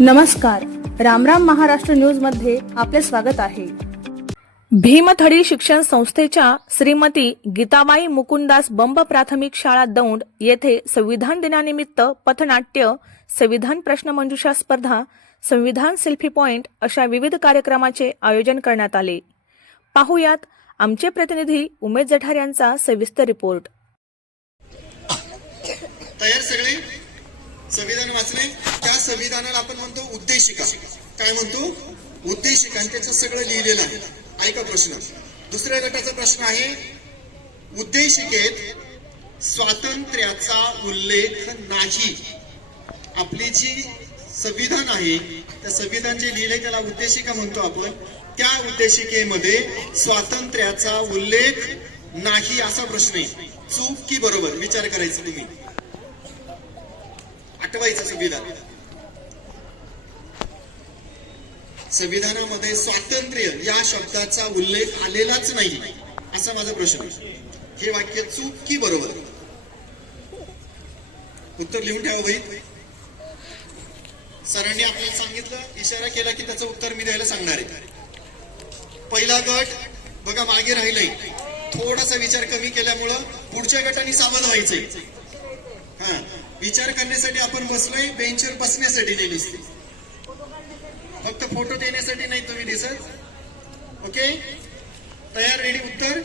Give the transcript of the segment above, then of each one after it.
नमस्कार, रामराम महाराष्ट्र न्यूज मध्ये आपले स्वागत आहे। भीमथडी शिक्षण संस्थेच्या श्रीमती गीताबाई मुकुंदास बंब प्राथमिक शाळा दौंड येथे संविधान दिनानिमित्त पथनाट्य, संविधान प्रश्नमंजुषा स्पर्धा, संविधान सेल्फी पॉइंट अशा विविध कार्यक्रमाचे आयोजन करण्यात आले। पाहुयात आमचे प्रतिनिधी उमेश जठार यांचा सविस्तर रिपोर्ट। तयार सगळे संविधान वाचले। त्या संविधानाला आपण म्हणतो उद्देशिका। काय म्हणतो? उद्देशिका। आणि त्याचं सगळं लिहिलेलं आहे। ऐका प्रश्न। दुसऱ्या गटाचा प्रश्न आहे, उद्देशिकेत स्वातंत्र्याचा उल्लेख नाही। आपली जी संविधान आहे त्या संविधान जे लिहिले त्याला उद्देशिका म्हणतो आपण। त्या उद्देशिकेमध्ये स्वातंत्र्याचा उल्लेख नाही असा प्रश्न आहे। चूक की बरोबर विचार करायचा तुम्ही। आठवायचं संविधानामध्ये स्वातंत्र्य या शब्दाचा उल्लेख आलेलाच नाही असा माझा प्रश्न आहे। हे वाक्य चूक की बरोबर? उत्तर लिहून ठेवा भाई। सरांनी आपल्याला सांगितलं, इशारा केला की त्याचं उत्तर मी द्यायला सांगणार आहे। पहिला गट बघा मागे राहिलंय। थोडासा विचार कमी केल्यामुळं पुढच्या गटाने सावध व्हायचंय। विचार करण्यासाठी आपण बसलोय, बेंचवर बसण्यासाठी नाही दिसते, फक्त फोटो देण्यासाठी नाही तुम्ही दिसत। ओके, तयार, रेडी? उत्तर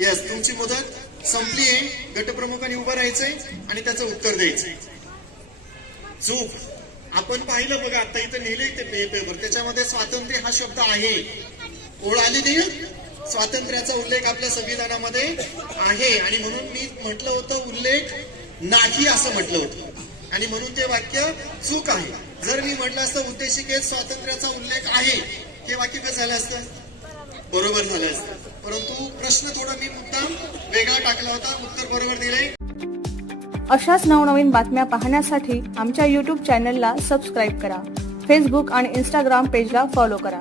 यस। तुमची मुदत संपली आहे। गटप्रमुखांनी उभं राहायचंय आणि त्याचं उत्तर द्यायचंय। चूक आपण पाहिलं बघा, आता इथं लिहिलंय ते पेपर, त्याच्यामध्ये स्वातंत्र्य हा शब्द आहे। ओळ आली नाही? स्वातंत्र्याचा उल्लेख आपल्या संविधानामध्ये आहे आणि म्हणून मी म्हटलं होतं उल्लेख नाही असं म्हटलं होतं आणि म्हणून ते वाक्य चूक आहे। जर मी म्हटलं असतं उद्देशिकेत स्वातंत्र्याचा उल्लेख आहे, हे वाक्य कसं झालं असतं? बरोबर झालं असतं। परंतु प्रश्न थोडा मी मुद्दाम वेगळा टाकला होता, उत्तर बरोबर दिले। अशाच नवनवीन बातम्या पाहण्यासाठी आमच्या YouTube चॅनलला सबस्क्राइब करा। फेसबुक आणि Instagram पेजला फॉलो करा।